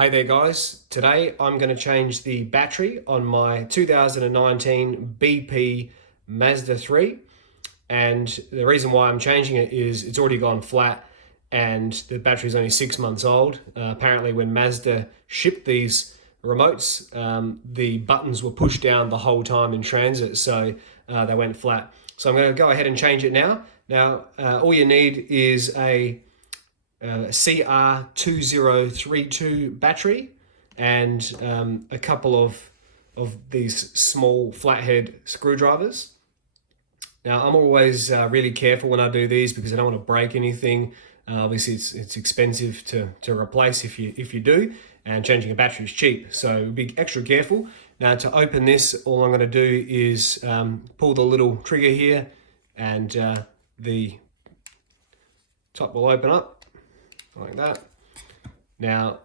Hey there guys, today I'm going to change the battery on my 2019 BP Mazda 3, and the reason why I'm changing it is it's already gone flat and the battery is only 6 months old. Apparently when Mazda shipped these remotes, the buttons were pushed down the whole time in transit, so they went flat. So I'm going to go ahead and change it now. Now all you need is a CR2032 battery and a couple of these small flathead screwdrivers. Now I'm always really careful when I do these because I don't want to break anything. Obviously it's expensive to replace if you do, and changing a battery is cheap, so be extra careful. Now to open this, all I'm going to do is pull the little trigger here, and the top will open up like that. Now,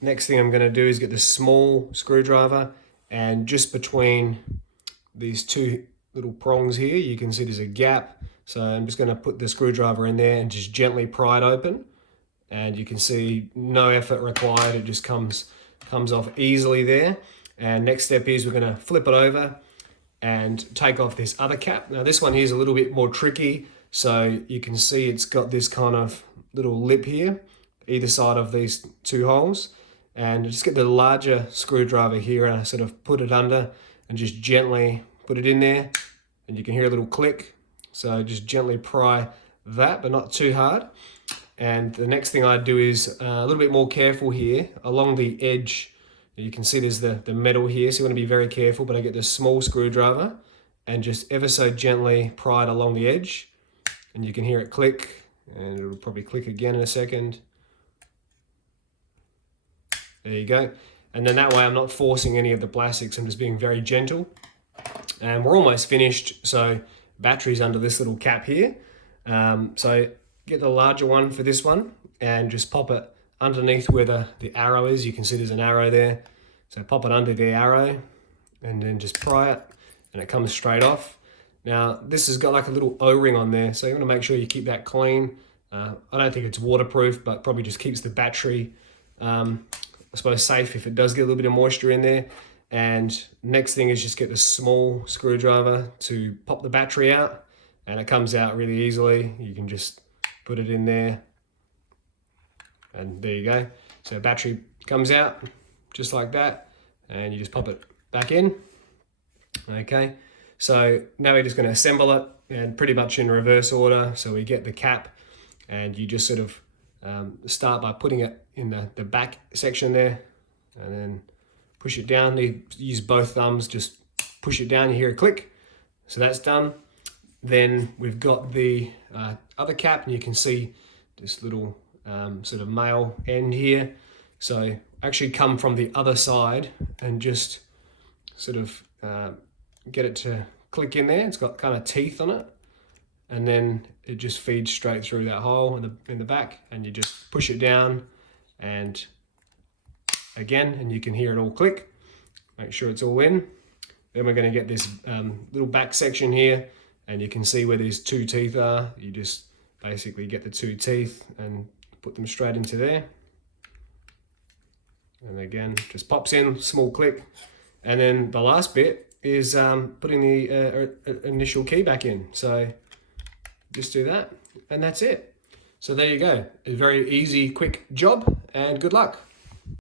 next thing I'm going to do is get the small screwdriver, and just between these two little prongs here, you can see there's a gap. So I'm just going to put the screwdriver in there and just gently pry it open. And you can see no effort required. It just comes off easily there. And next step is we're going to flip it over and take off this other cap. Now this one here is a little bit more tricky. So you can see it's got this kind of little lip here, either side of these two holes, and just get the larger screwdriver here and I sort of put it under and just gently put it in there, and you can hear a little click. So just gently pry that, but not too hard. And the next thing I do is a little bit more careful here along the edge. You can see there's the metal here, so you want to be very careful, but I get this small screwdriver and just ever so gently pry it along the edge, and you can hear it click. And it'll probably click again in a second. There you go. And then that way I'm not forcing any of the plastics, I'm just being very gentle. And we're almost finished. So battery's under this little cap here. So get the larger one for this one and just pop it underneath where the arrow is. You can see there's an arrow there. So pop it under the arrow and then just pry it, and it comes straight off. Now this has got like a little O-ring on there, so you want to make sure you keep that clean. I don't think it's waterproof, but probably just keeps the battery, I suppose, safe if it does get a little bit of moisture in there. And next thing is just get the small screwdriver to pop the battery out, and it comes out really easily. You can just put it in there, and there you go. So battery comes out just like that, and you just pop it back in. Okay. So now we're just going to assemble it, and pretty much in reverse order. So we get the cap, and you just sort of start by putting it in the back section there, and then push it down. You use both thumbs, just push it down, you hear a click. So that's done. Then we've got the other cap, and you can see this little sort of male end here. So actually come from the other side and just sort of get it to click in there. It's got kind of teeth on it, and then it just feeds straight through that hole in the back, and you just push it down and again, and you can hear it all click. Make sure it's all in. Then we're going to get this little back section here, and you can see where these two teeth are. You just basically get the two teeth and put them straight into there, and again just pops in, small click. And then the last bit is putting the initial key back in. So just do that, and that's it. So there you go. A very easy, quick job, and good luck.